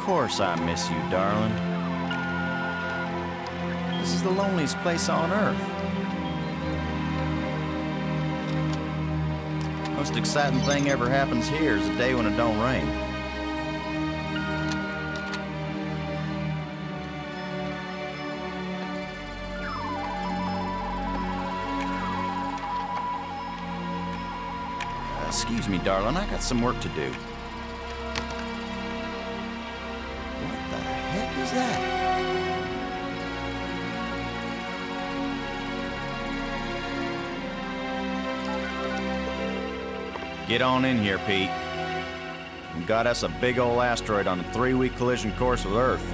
course I miss you, darling. This is the loneliest place on Earth. Most exciting thing ever happens here is the day when it don't rain. Excuse me, darling, I got some work to do. What the heck is that? Get on in here, Pete. We got us a big old asteroid on a 3-week collision course with Earth.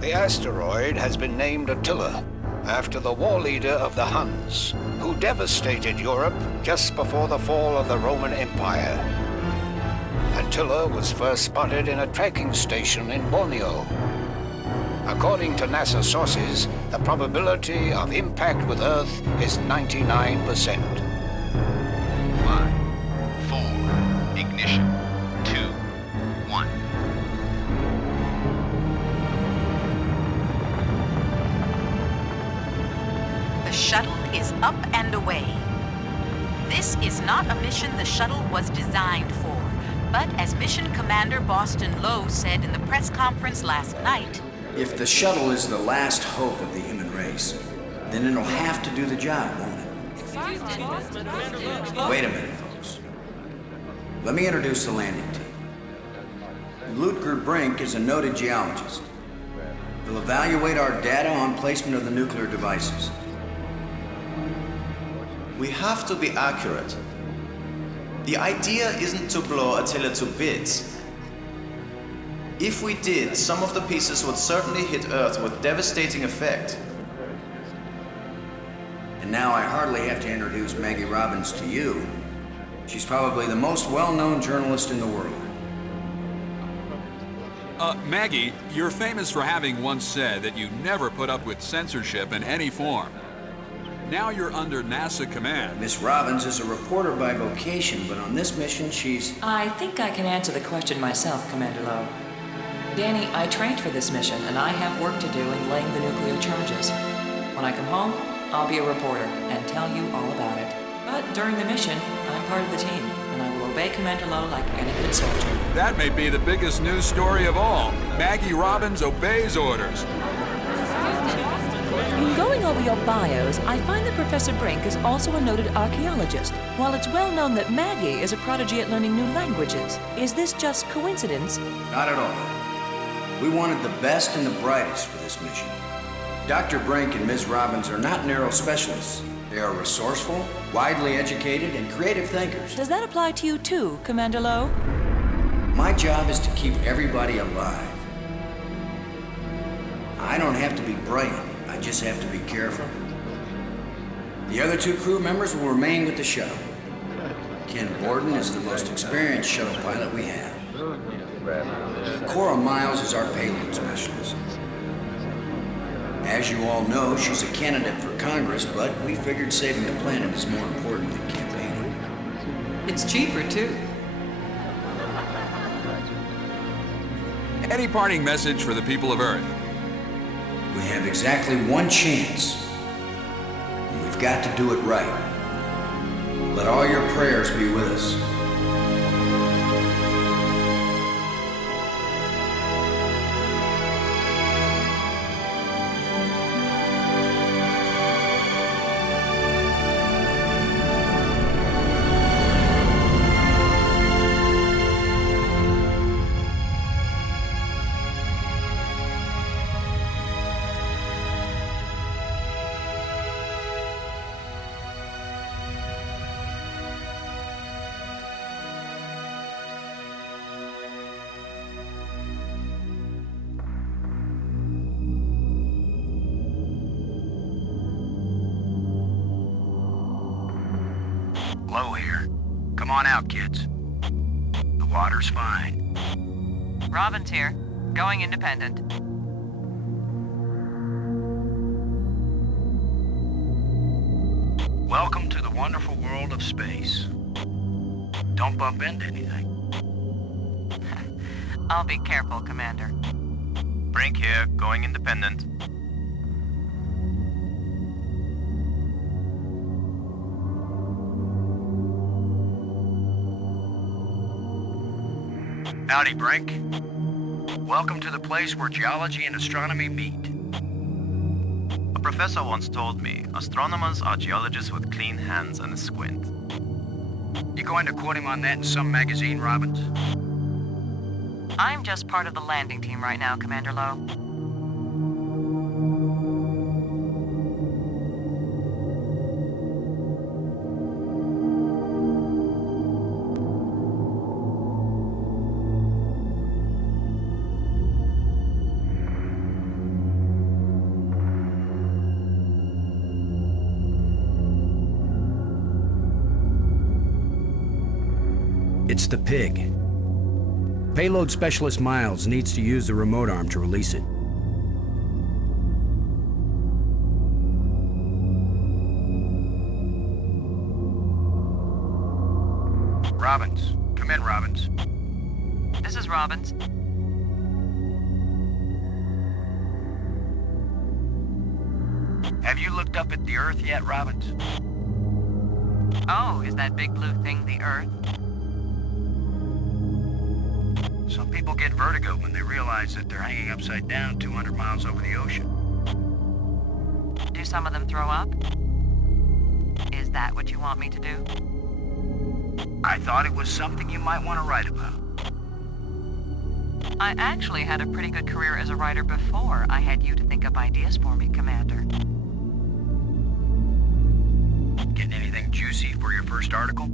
The asteroid has been named Attila, after the war leader of the Huns, who devastated Europe just before the fall of the Roman Empire. Attila was first spotted in a tracking station in Borneo. According to NASA sources, the probability of impact with Earth is 99%. 5, 4, ignition, 2, 1. The shuttle is up and away. This is not a mission the shuttle was designed for, but as Mission Commander Boston Lowe said in the press conference last night, if the shuttle is the last hope of the human race, then it'll have to do the job, won't it? Wait a minute, folks. Let me introduce the landing team. Ludger Brink is a noted geologist. He'll evaluate our data on placement of the nuclear devices. We have to be accurate. The idea isn't to blow Attila to bits. If we did, some of the pieces would certainly hit Earth with devastating effect. And now I hardly have to introduce Maggie Robbins to you. She's probably the most well-known journalist in the world. Maggie, you're famous for having once said that you never put up with censorship in any form. Now you're under NASA command. Miss Robbins is a reporter by vocation, but on this mission she's... I think I can answer the question myself, Commander Lowe. Danny, I trained for this mission, and I have work to do in laying the nuclear charges. When I come home, I'll be a reporter and tell you all about it. But during the mission, I'm part of the team, and I will obey Commander Lowe like any good soldier. That may be the biggest news story of all. Maggie Robbins obeys orders. In going over your bios, I find that Professor Brink is also a noted archaeologist, while it's well known that Maggie is a prodigy at learning new languages. Is this just coincidence? Not at all. We wanted the best and the brightest for this mission. Dr. Brink and Ms. Robbins are not narrow specialists. They are resourceful, widely educated, and creative thinkers. Does that apply to you too, Commander Lowe? My job is to keep everybody alive. I don't have to be brilliant. I just have to be careful. The other 2 crew members will remain with the shuttle. Ken Borden is the most experienced shuttle pilot we have. Cora Miles is our payload specialist. As you all know, she's a candidate for Congress, but we figured saving the planet is more important than campaigning. It's cheaper, too. Any parting message for the people of Earth? We have exactly one chance, and we've got to do it right. Let all your prayers be with us. Low here. Come on out, kids. The water's fine. Robin's here. Going independent. Welcome to the wonderful world of space. Don't bump into anything. I'll be careful, Commander. Brink here, going independent. Howdy, Brink. Welcome to the place where geology and astronomy meet. A professor once told me, astronomers are geologists with clean hands and a squint. You going to quote him on that in some magazine, Robbins? I'm just part of the landing team right now, Commander Lowe. It's the pig. Payload Specialist Miles needs to use the remote arm to release it. Robbins. Come in, Robbins. This is Robbins. Have you looked up at the Earth yet, Robbins? Oh, is that big blue thing the Earth? Some people get vertigo when they realize that they're hanging upside down 200 miles over the ocean. Do some of them throw up? Is that what you want me to do? I thought it was something you might want to write about. I actually had a pretty good career as a writer before I had you to think up ideas for me, Commander. Getting anything juicy for your first article?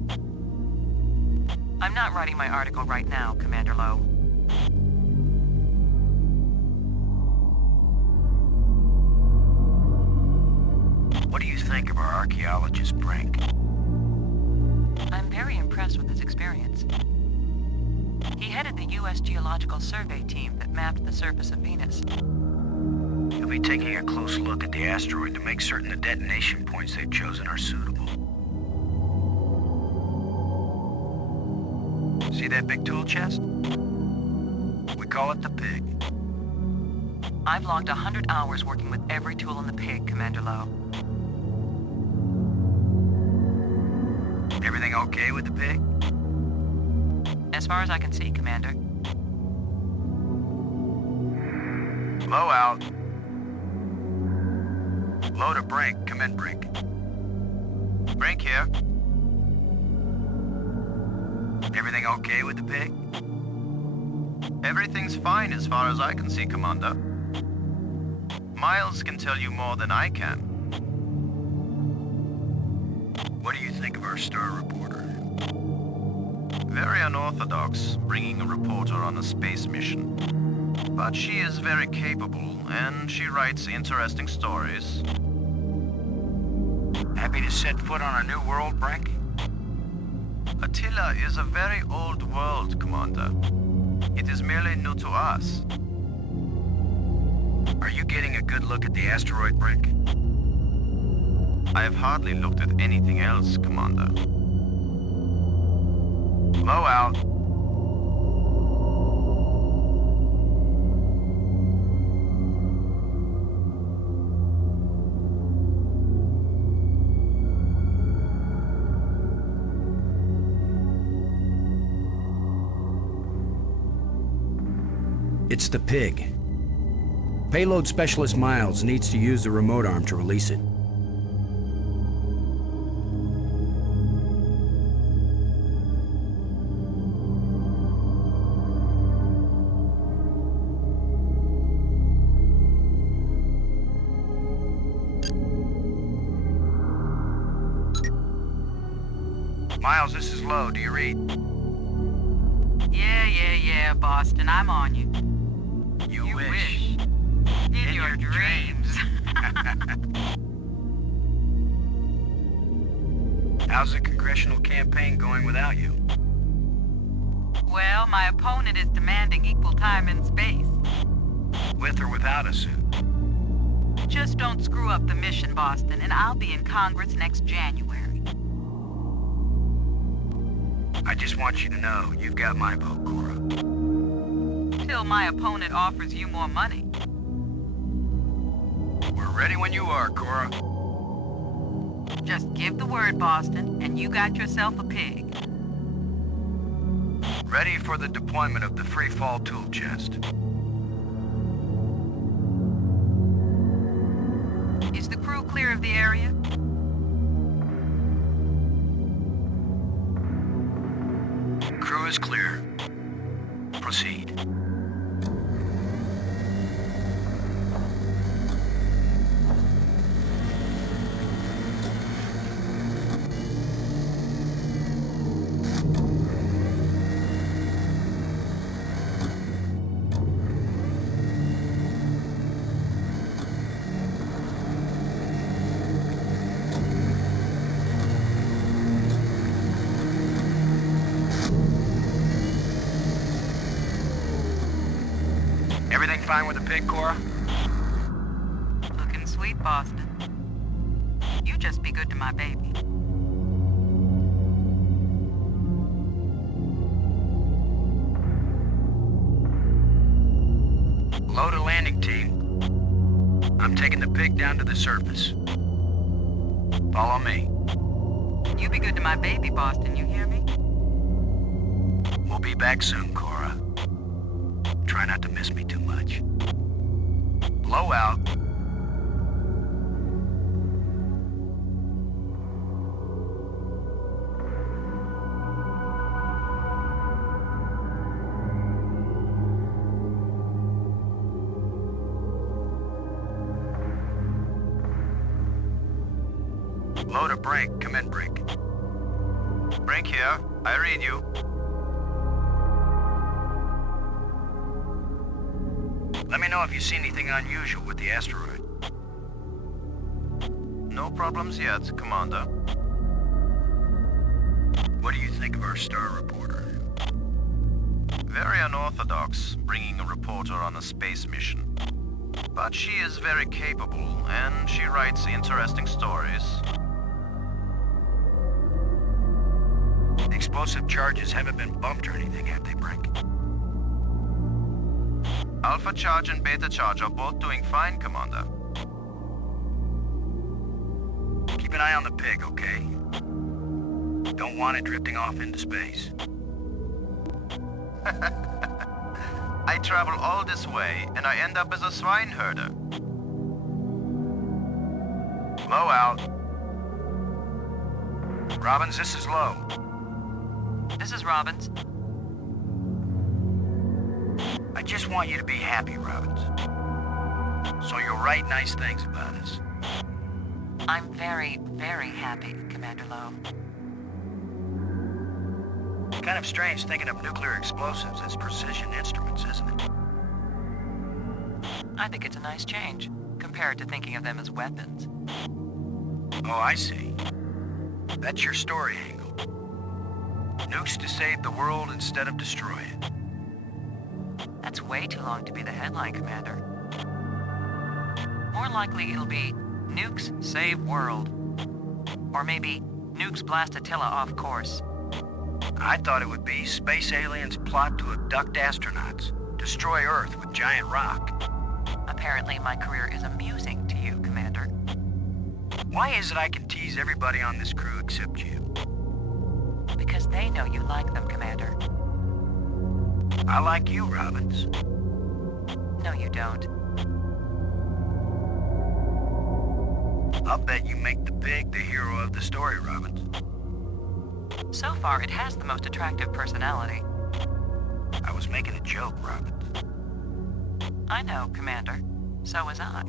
I'm not writing my article right now, Commander Lowe. What do you think of our archaeologist, Brink? I'm very impressed with his experience. He headed the U.S. Geological Survey team that mapped the surface of Venus. He'll be taking a close look at the asteroid to make certain the detonation points they've chosen are suitable. See that big tool chest? We call it the pig. I've logged 100 hours working with every tool in the pig, Commander Lowe. Everything okay with the pig? As far as I can see, Commander. Low out. Low to Brink. Come in, Brink. Brink here. Everything okay with the pig? Everything's fine as far as I can see, Commander. Miles can tell you more than I can. What do you think of our star reporter? Very unorthodox, bringing a reporter on a space mission. But she is very capable, and she writes interesting stories. Happy to set foot on a new world, Brink? Attila is a very old world, Commander. It is merely new to us. Are you getting a good look at the asteroid, Brink? I have hardly looked at anything else, Commander. Low out. It's the pig. Payload Specialist Miles needs to use the remote arm to release it. Miles, this is Low. Do you read? Yeah, Boston, I'm on you. You wish. In your dreams. How's the congressional campaign going without you? Well, my opponent is demanding equal time with or without a suit. Just don't screw up the mission, Boston, and I'll be in Congress next January. I just want you to know you've got my vote, Cora. Till my opponent offers you more money. We're ready when you are, Cora. Just give the word, Boston, and you got yourself a pig. Ready for the deployment of the free fall tool chest. Is the crew clear of the area? Crew is clear. Proceed. Everything fine with the pig, Cora? Looking sweet, Boston. You just be good to my baby. Load a landing team. I'm taking the pig down to the surface. Follow me. You be good to my baby, Boston, you hear me? We'll be back soon, Cora. Try not to miss me too much. Blow out. Load a Brink. Come in, Brink. Brink here. I read you. Let me know if you see anything unusual with the asteroid. No problems yet, Commander. What do you think of our star reporter? Very unorthodox, bringing a reporter on a space mission. But she is very capable, and she writes interesting stories. The explosive charges haven't been bumped or anything, have they, Brink? Alpha Charge and Beta Charge are both doing fine, Commander. Keep an eye on the pig, okay? Don't want it drifting off into space. I travel all this way, and I end up as a swine herder. Low out. Robbins, this is Low. This is Robbins. I just want you to be happy, Robbins. So you'll write nice things about us. I'm very, very happy, Commander Lowe. Kind of strange thinking of nuclear explosives as precision instruments, isn't it? I think it's a nice change, compared to thinking of them as weapons. Oh, I see. That's your story angle. Nukes to save the world instead of destroy it. That's way too long to be the headline, Commander. More likely it'll be Nukes Save World. Or maybe Nukes blast Attila off course. I thought it would be space aliens plot to abduct astronauts, destroy Earth with giant rock. Apparently my career is amusing to you, Commander. Why is it I can tease everybody on this crew except you? Because they know you like them, Commander. I like you, Robbins. No, you don't. I'll bet you make the pig the hero of the story, Robbins. So far, it has the most attractive personality. I was making a joke, Robbins. I know, Commander. So was I.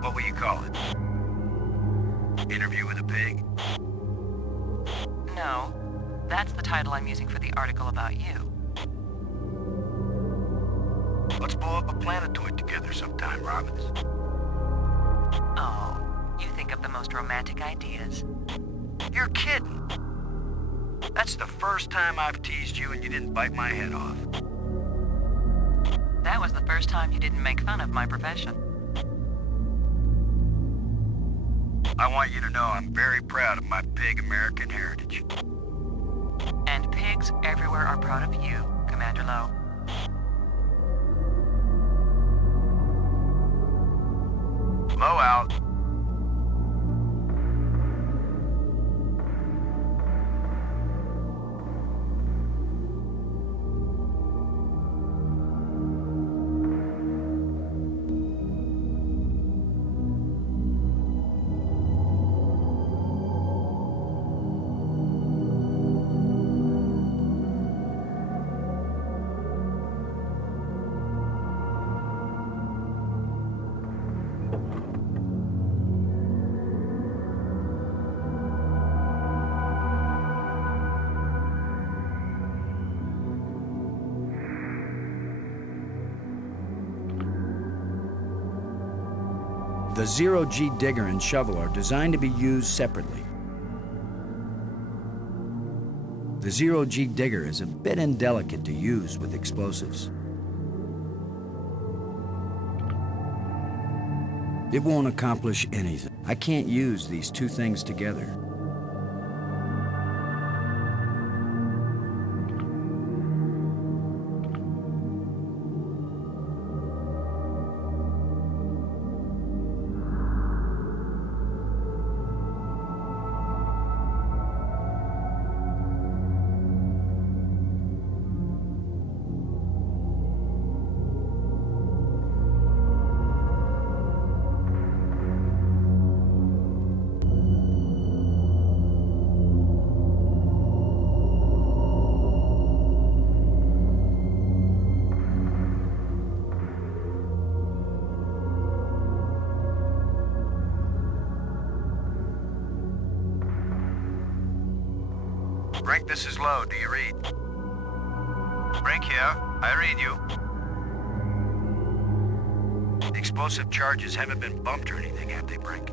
What will you call it? Interview with a pig? No. That's the title I'm using for the article about you. Let's blow up a planetoid together sometime, Robbins. Oh, you think of the most romantic ideas. You're kidding. That's the first time I've teased you and you didn't bite my head off. That was the first time you didn't make fun of my profession. I want you to know I'm very proud of my pig American heritage. And pigs everywhere are proud of you, Commander Lowe. Low out. The zero-G digger and shovel are designed to be used separately. The zero-G digger is a bit indelicate to use with explosives. It won't accomplish anything. I can't use these two things together. Brink, this is Low. Do you read? Brink here. I read you. The explosive charges haven't been bumped or anything, have they, Brink?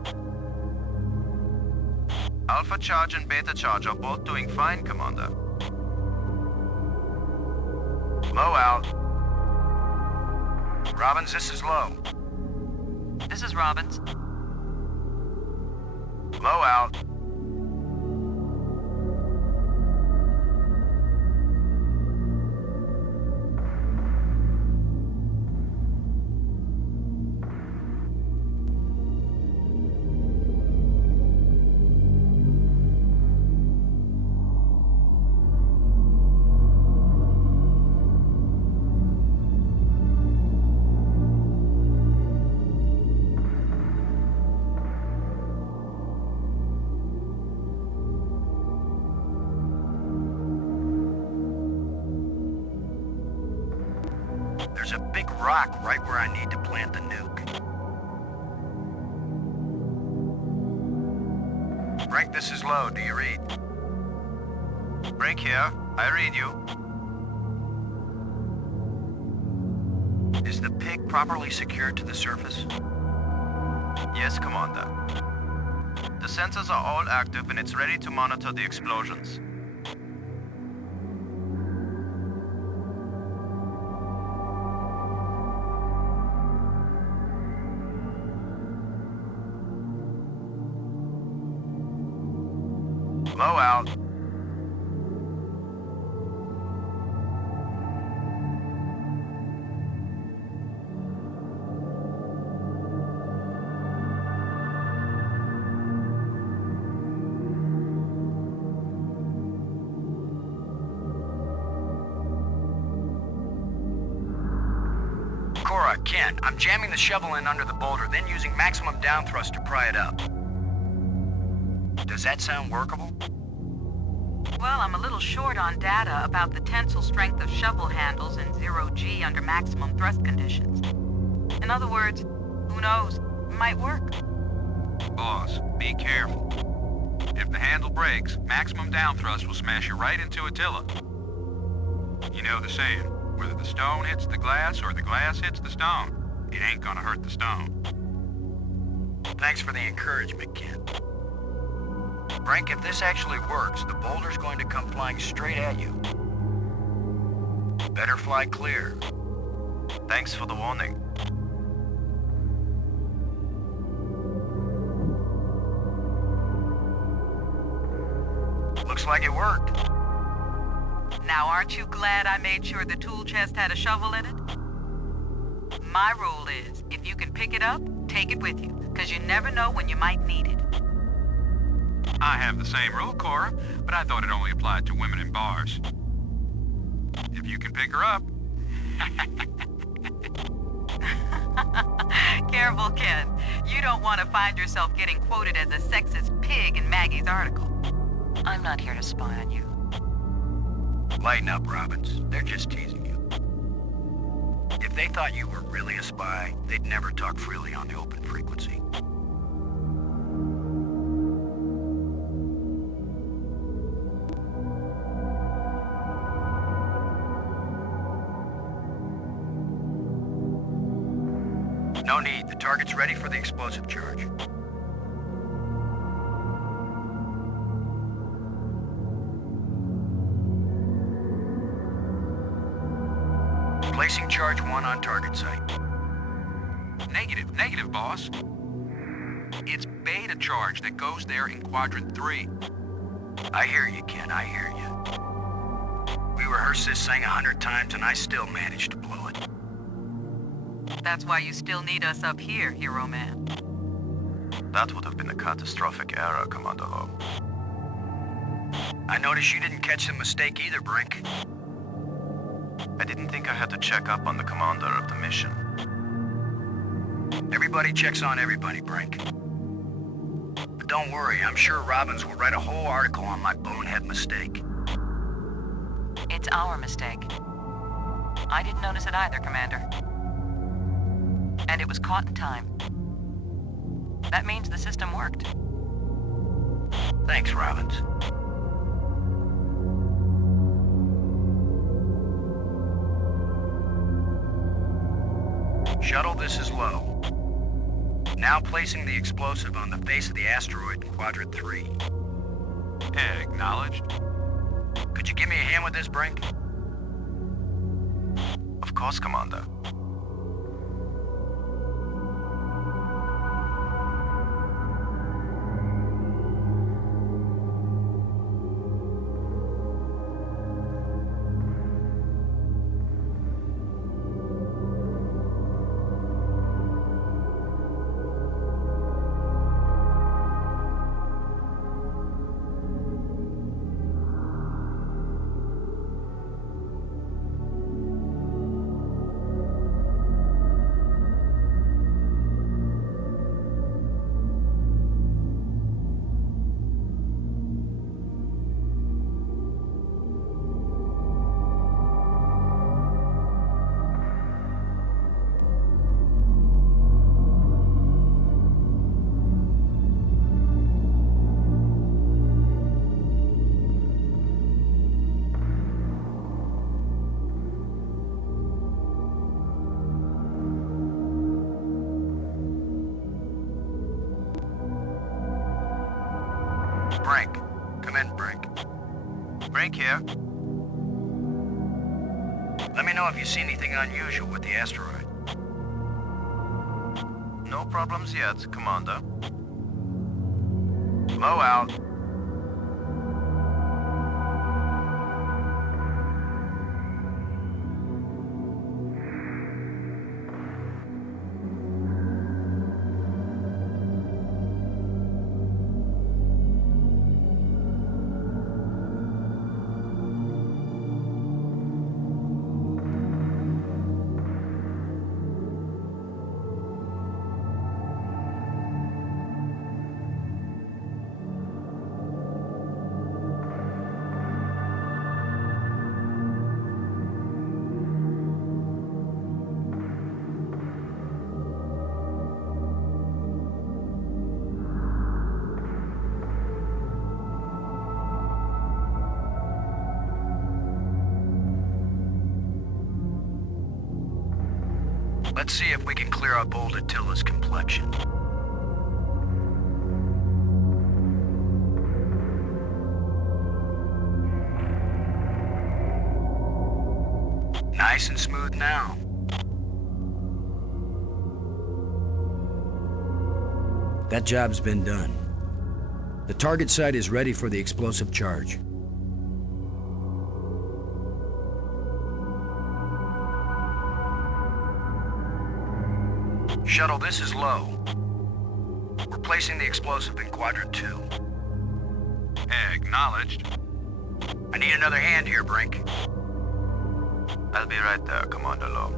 Alpha charge and beta charge are both doing fine, Commander. Low out. Robbins, this is Low. This is Robbins. Low out. There's a big rock right where I need to plant the nuke. Brink, this is Low. Do you read? Brink here. I read you. Is the pig properly secured to the surface? Yes, Commander. The sensors are all active and it's ready to monitor the explosions. Low out. Cora, Ken, I'm jamming the shovel in under the boulder, then using maximum down thrust to pry it up. Does that sound workable? Well, I'm a little short on data about the tensile strength of shovel handles in zero-G under maximum thrust conditions. In other words, who knows? It might work. Boss, be careful. If the handle breaks, maximum down thrust will smash you right into Attila. You know the saying, whether the stone hits the glass or the glass hits the stone, it ain't gonna hurt the stone. Thanks for the encouragement, Ken. Brink, if this actually works, the boulder's going to come flying straight at you. Better fly clear. Thanks for the warning. Looks like it worked. Now, aren't you glad I made sure the tool chest had a shovel in it? My rule is, if you can pick it up, take it with you, because you never know when you might need it. I have the same rule, Cora, but I thought it only applied to women in bars. If you can pick her up. Careful, Ken. You don't want to find yourself getting quoted as a sexist pig in Maggie's article. I'm not here to spy on you. Lighten up, Robbins. They're just teasing you. If they thought you were really a spy, they'd never talk freely on the open frequency. No need. The target's ready for the explosive charge. Placing charge 1 on target site. Negative, boss. It's beta charge that goes there in quadrant 3. I hear you, Ken. I hear you. We rehearsed this thing 100 times and I still managed to blow it. That's why you still need us up here, Hero Man. That would have been a catastrophic error, Commander Lowe. I noticed you didn't catch the mistake either, Brink. I didn't think I had to check up on the commander of the mission. Everybody checks on everybody, Brink. But don't worry, I'm sure Robbins will write a whole article on my bonehead mistake. It's our mistake. I didn't notice it either, Commander. And it was caught in time. That means the system worked. Thanks, Robbins. Shuttle, this is low. Now placing the explosive on the face of the asteroid in quadrant 3. Acknowledged. Could you give me a hand with this, Brink? Of course, Commander. Brink. Come in, Brink. Brink here. Let me know if you see anything unusual with the asteroid. No problems yet, Commander. Low out. Let's see if we can clear up old Attila's complexion. Nice and smooth now. That job's been done. The target site is ready for the explosive charge. Shuttle, this is Low. We're placing the explosive in Quadrant 2. Acknowledged. I need another hand here, Brink. I'll be right there, Commander Lowe.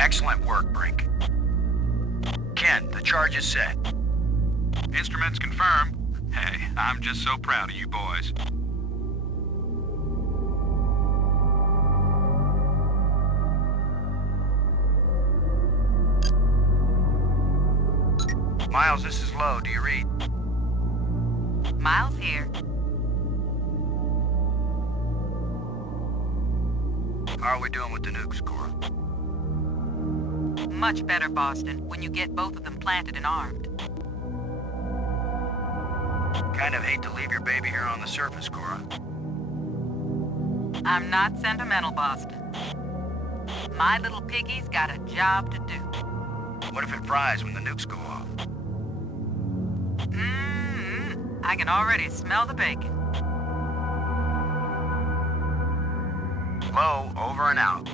Excellent work, Brink. Ken, the charge is set. Instruments confirmed. Hey, I'm just so proud of you boys. Miles, this is Low. Do you read? Miles here. How are we doing with the nukes, Cora? Much better, Boston, when you get both of them planted and armed. Kind of hate to leave your baby here on the surface, Cora. I'm not sentimental, Boston. My little piggy's got a job to do. What if it fries when the nukes go off? I can already smell the bacon. Low, over and out.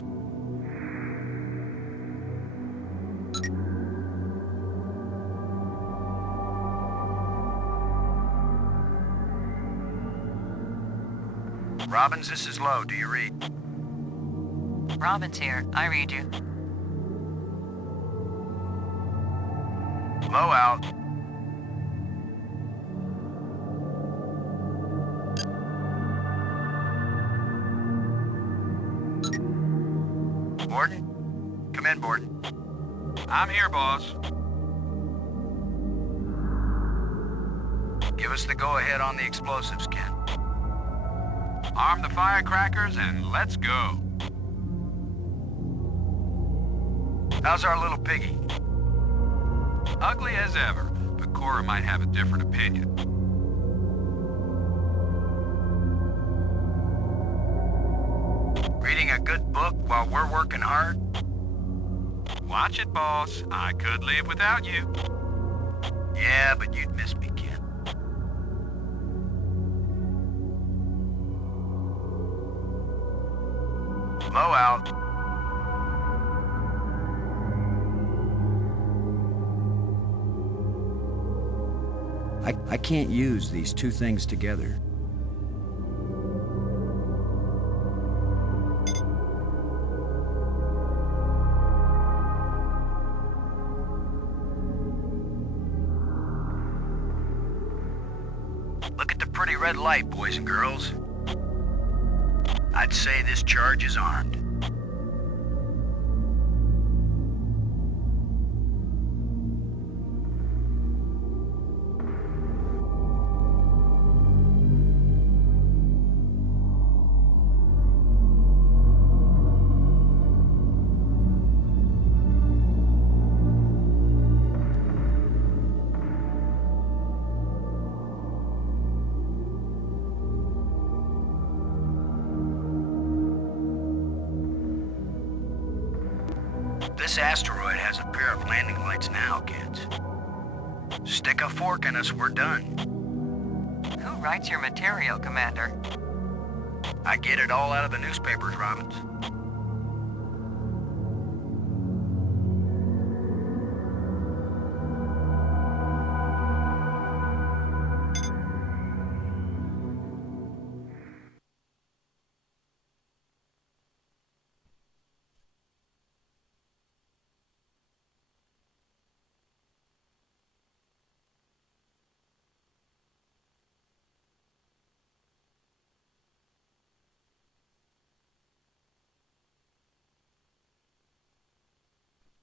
Robbins, this is Low. Do you read? Robin's here. I read you. Low out. Borden? Come in, Borden. I'm here, boss. Give us the go-ahead on the explosives, Ken. Arm the firecrackers and let's go. How's our little piggy? Ugly as ever, but Cora might have a different opinion. Reading a good book while we're working hard? Watch it, boss. I could live without you. Yeah, but you'd miss me, Ken. Low out. I can't use these two things together. Look at the pretty red light, boys and girls. I'd say this charge is armed. This asteroid has a pair of landing lights now, kids. Stick a fork in us, we're done. Who writes your material, Commander? I get it all out of the newspapers, Robbins.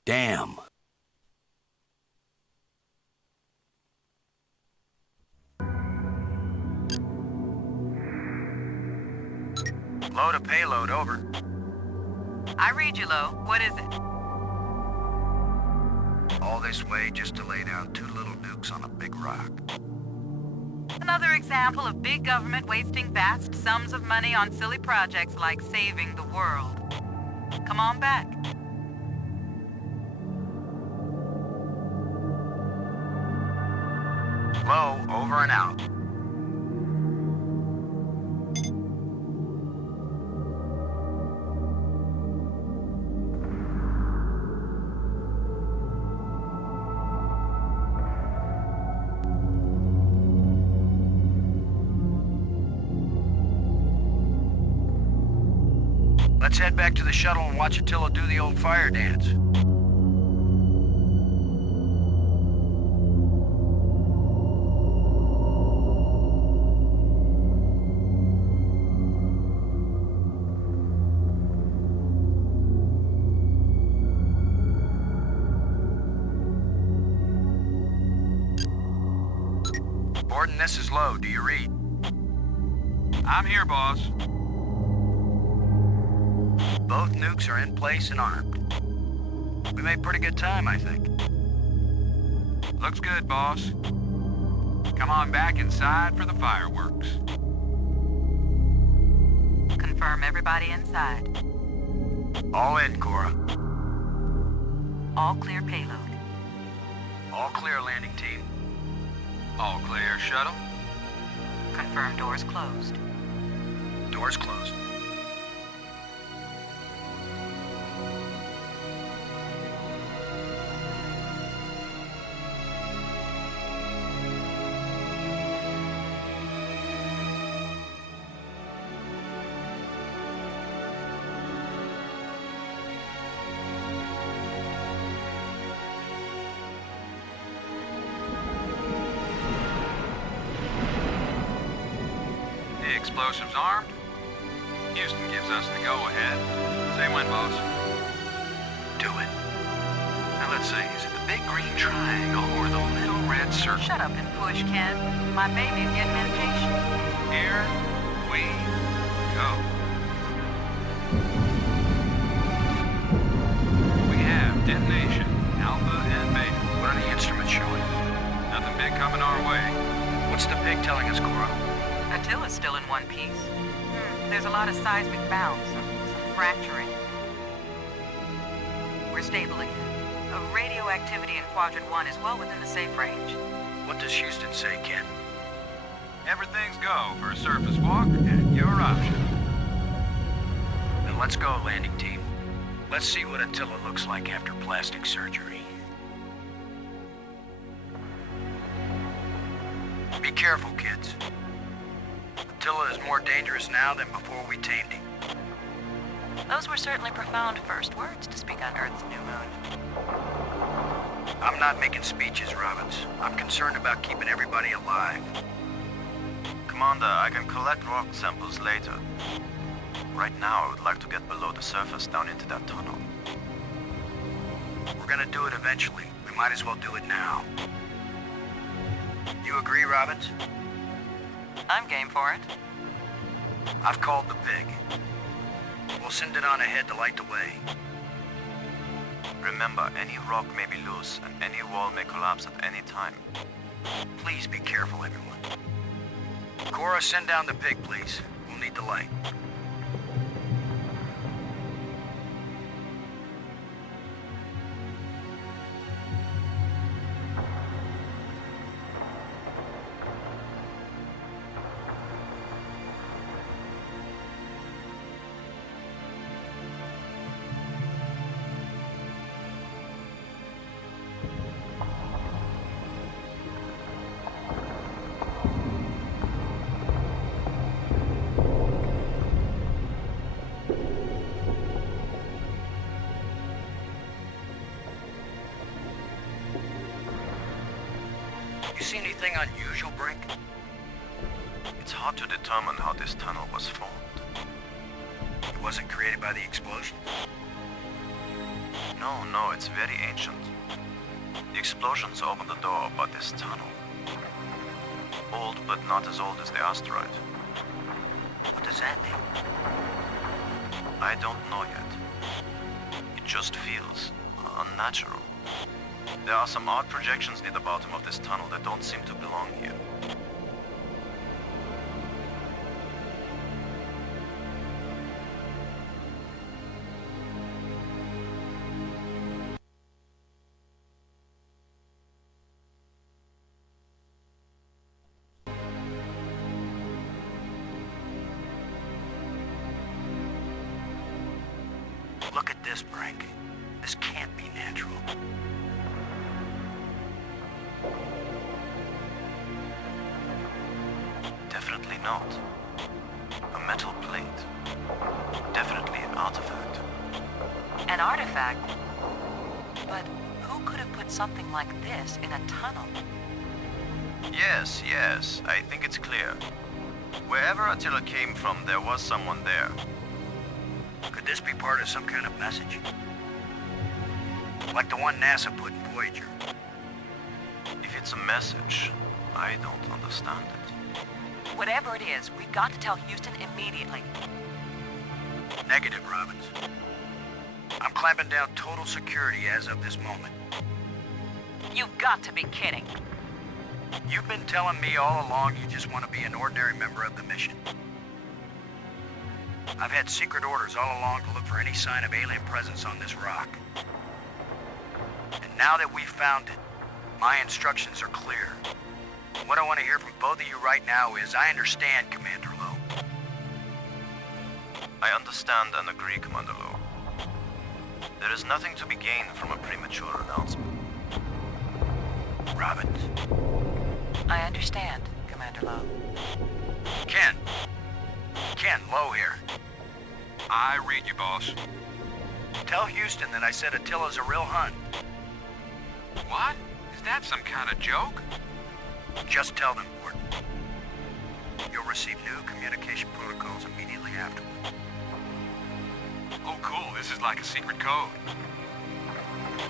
Damn. Load a payload, over. I read you, Lo. What is it? All this way just to lay down 2 little nukes on a big rock. Another example of big government wasting vast sums of money on silly projects like saving the world. Come on back. Low, over and out. Let's head back to the shuttle and watch Attila do the old fire dance. Gordon, this is Low. Do you read? I'm here, boss. Both nukes are in place and armed. We made pretty good time, I think. Looks good, boss. Come on back inside for the fireworks. Confirm everybody inside. All in, Cora. All clear payload. All clear, landing team. All clear, shuttle. Confirm doors closed. Doors closed. Explosives armed. Houston gives us the go-ahead. Say when, boss. Do it. Now let's see, is it the big green triangle or the little red circle? Shut up and push, Ken. My baby's getting impatient. Here we go. We have detonation, Alpha and Beta. What are the instruments showing? Nothing big coming our way. What's the pig telling us, Cora? Attila's still in one piece. There's a lot of seismic bounce, some fracturing. We're stable again. Radioactivity in Quadrant 1 is well within the safe range. What does Houston say, Ken? Everything's go for a surface walk at your option. Then let's go, landing team. Let's see what Attila looks like after plastic surgery. Be careful, kids. Attila is more dangerous now than before we tamed him. Those were certainly profound first words to speak on Earth's new moon. I'm not making speeches, Robbins. I'm concerned about keeping everybody alive. Commander, I can collect rock samples later. Right now, I would like to get below the surface down into that tunnel. We're gonna do it eventually. We might as well do it now. You agree, Robbins? I'm game for it. I've called the pig. We'll send it on ahead to light the way. Remember, any rock may be loose, and any wall may collapse at any time. Please be careful, everyone. Cora, send down the pig, please. We'll need the light. You see anything unusual, Brink? It's hard to determine how this tunnel was formed. It wasn't created by the explosion? No, it's very ancient. The explosions opened the door, but this tunnel... old, but not as old as the asteroid. What does that mean? I don't know yet. It just feels unnatural. There are some odd projections near the bottom of this tunnel that don't seem to belong here. Look at this, Brink. This can't be natural. Definitely not. A metal plate. Definitely an artifact. An artifact? But who could have put something like this in a tunnel? Yes, I think it's clear. Wherever Attila came from, there was someone there. Could this be part of some kind of message? Like the one NASA put in Voyager? If it's a message, I don't understand it. Whatever it is, we've got to tell Houston immediately. Negative, Robbins. I'm clamping down total security as of this moment. You've got to be kidding. You've been telling me all along you just want to be an ordinary member of the mission. I've had secret orders all along to look for any sign of alien presence on this rock. And now that we've found it, my instructions are clear. What I want to hear from both of you right now is, I understand, Commander Lowe. I understand and agree, Commander Lowe. There is nothing to be gained from a premature announcement. Robbins. I understand, Commander Lowe. Ken, Lowe here. I read you, boss. Tell Houston that I said Attila's a real Hun. What? Is that some kind of joke? Just tell them, Gordon. You'll receive new communication protocols immediately afterward. Oh, cool. This is like a secret code.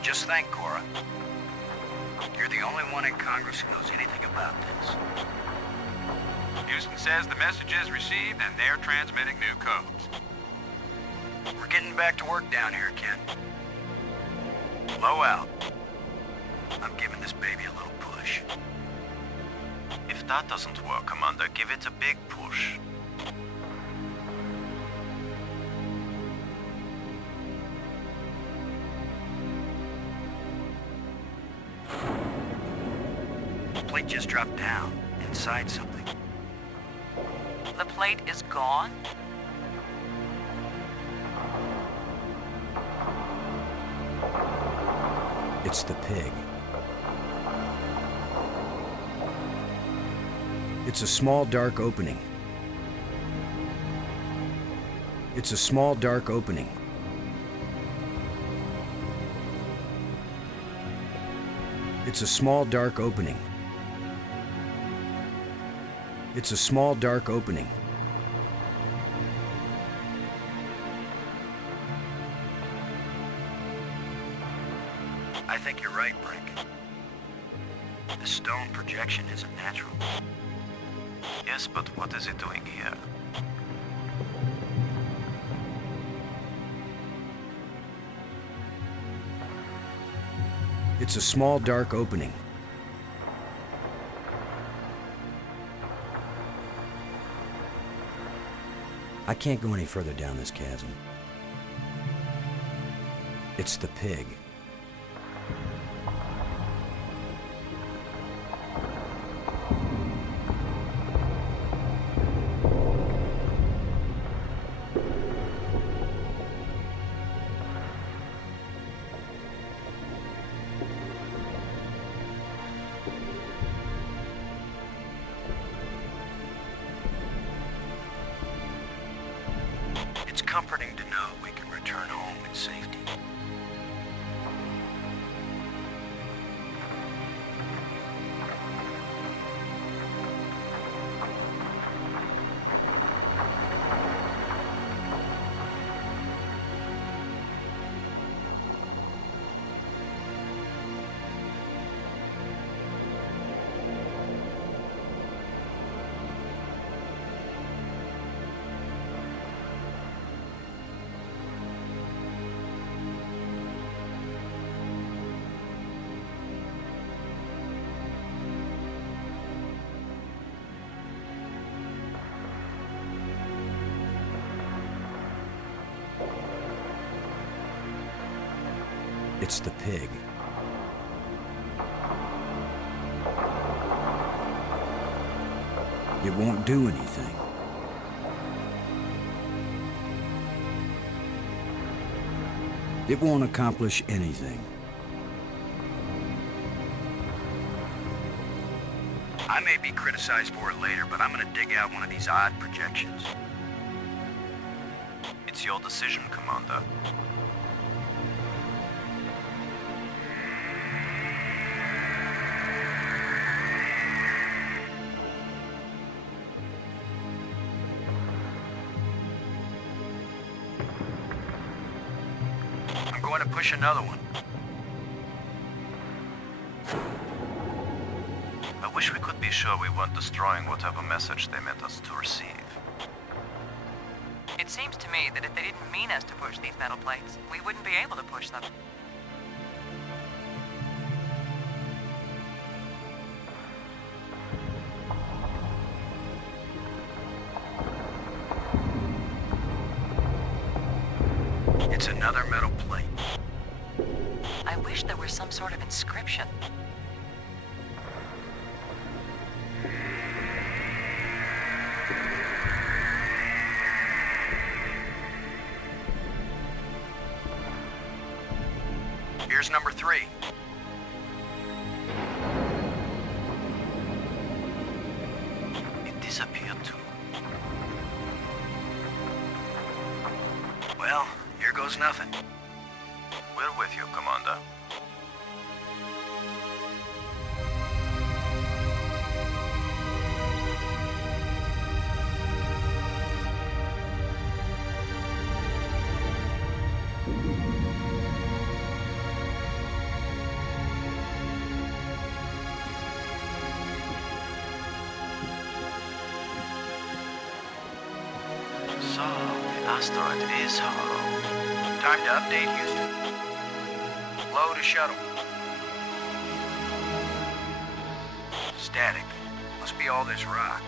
Just think, Cora. You're the only one in Congress who knows anything about this. Houston says the message is received and they're transmitting new codes. We're getting back to work down here, Ken. Low out. I'm giving this baby a little push. If that doesn't work, Commander, give it a big push. The plate just dropped down, inside something. The plate is gone? It's the pig. It's a small dark opening. It's a small dark opening. It's a small dark opening. It's a small dark opening. I think you're right, Brink. The stone projection isn't natural. Yes, but what is it doing here? It's a small dark opening. I can't go any further down this chasm. It's the pig. It's comforting to know we can return home in safety. It's the pig. It won't do anything. It won't accomplish anything. I may be criticized for it later, but I'm gonna dig out one of these odd projections. It's your decision, Commander. I'm going to push another one. I wish we could be sure we weren't destroying whatever message they meant us to receive. It seems to me that if they didn't mean us to push these metal plates, we wouldn't be able to push them. It's another metal plate. I wish there were some sort of inscription. Here's number 3. It disappeared too. Well, here goes nothing. We're with you, Commander. So, the asteroid is hollow. Time to update Houston. Low to shuttle. Static. Must be all this rock.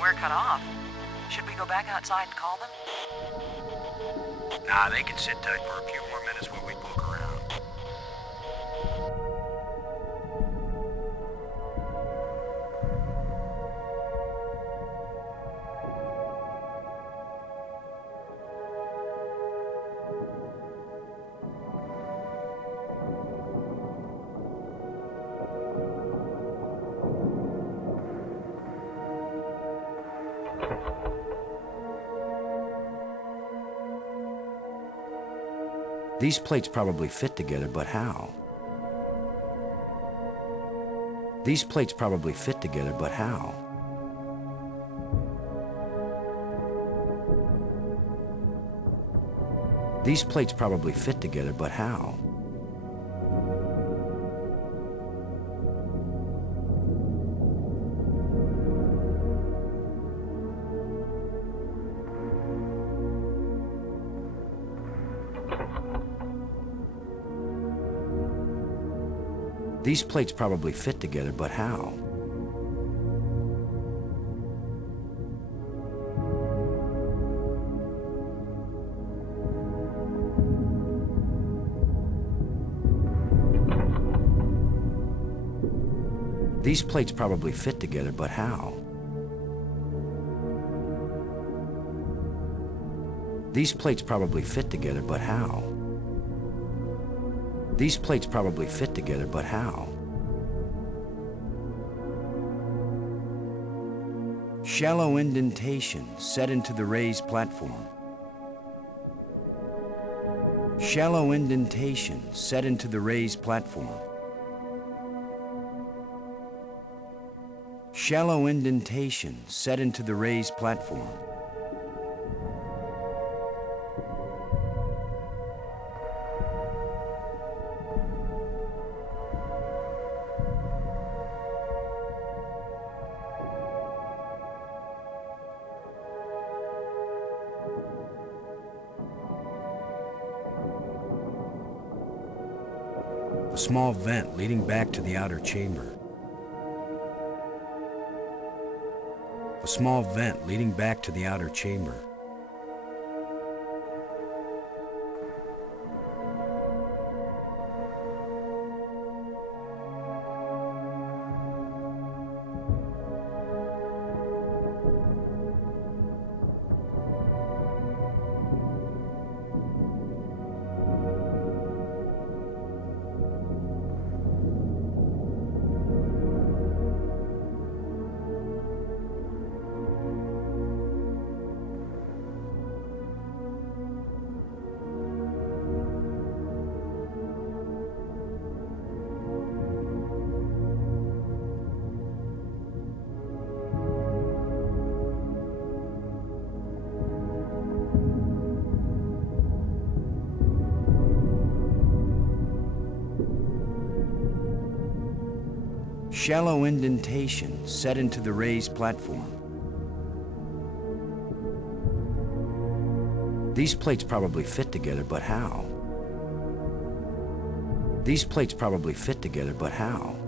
We're cut off. Should we go back outside and call them? Nah, they can sit tight for a few more minutes while we poke around. These plates probably fit together, but how? These plates probably fit together, but how? These plates probably fit together, but how? These plates probably fit together, but how? These plates probably fit together, but how? These plates probably fit together, but how? These plates probably fit together, but how? Shallow indentation set into the raised platform. Shallow indentation set into the raised platform. Shallow indentation set into the raised platform. A small vent leading back to the outer chamber. A small vent leading back to the outer chamber. Shallow indentation set into the raised platform. These plates probably fit together, but how? These plates probably fit together, but how?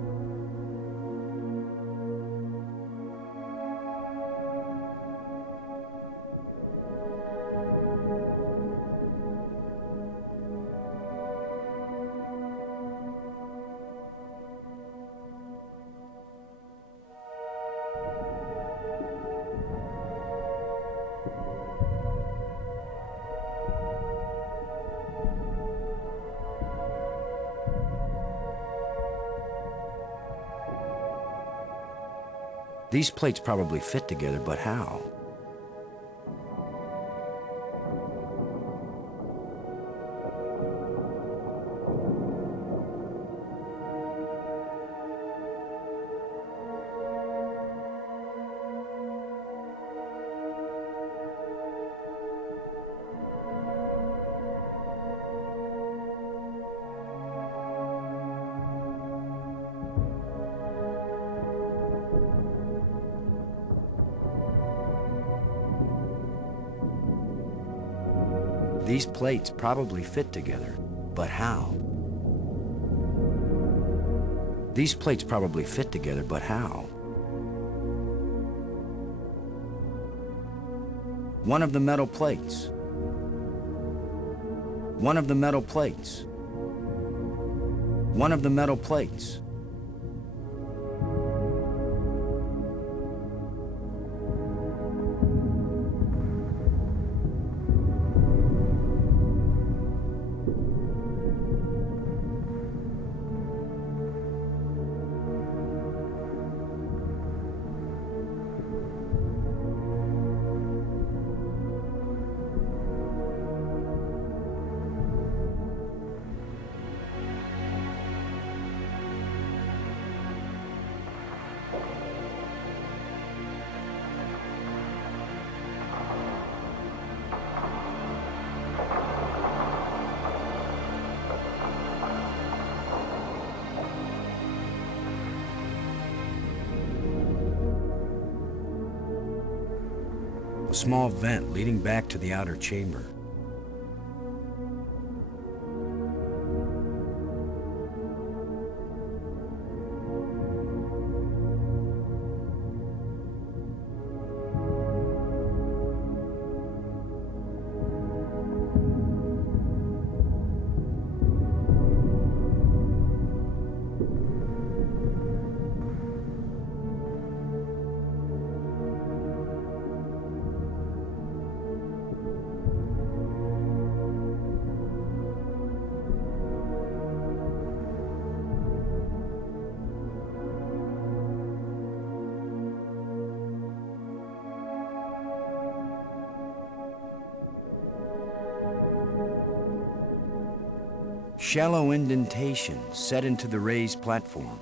These plates probably fit together, but how? These plates probably fit together, but how? These plates probably fit together, but how? One of the metal plates. One of the metal plates. One of the metal plates. A small vent leading back to the outer chamber. Shallow indentation set into the raised platform.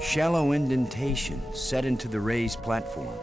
Shallow indentation set into the raised platform.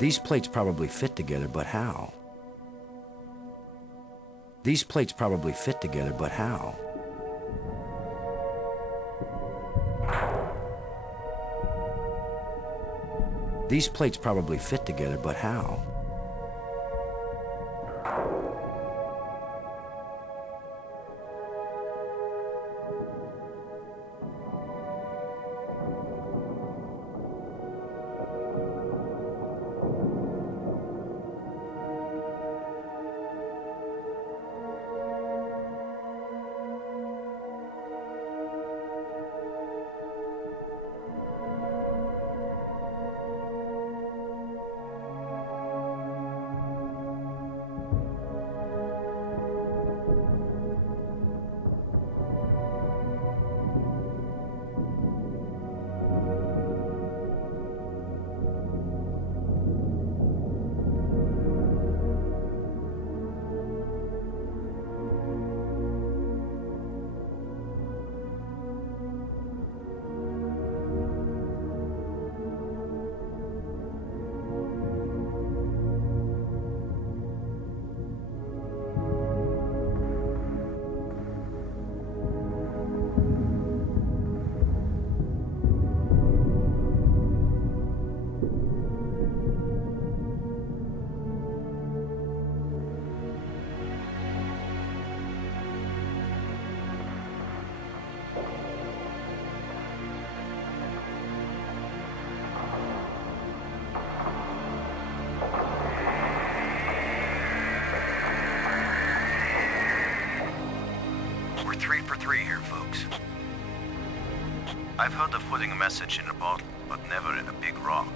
These plates probably fit together, but how? These plates probably fit together, but how? These plates probably fit together, but how? We're 3 for 3 here, folks. I've heard of putting a message in a bottle, but never in a big rock.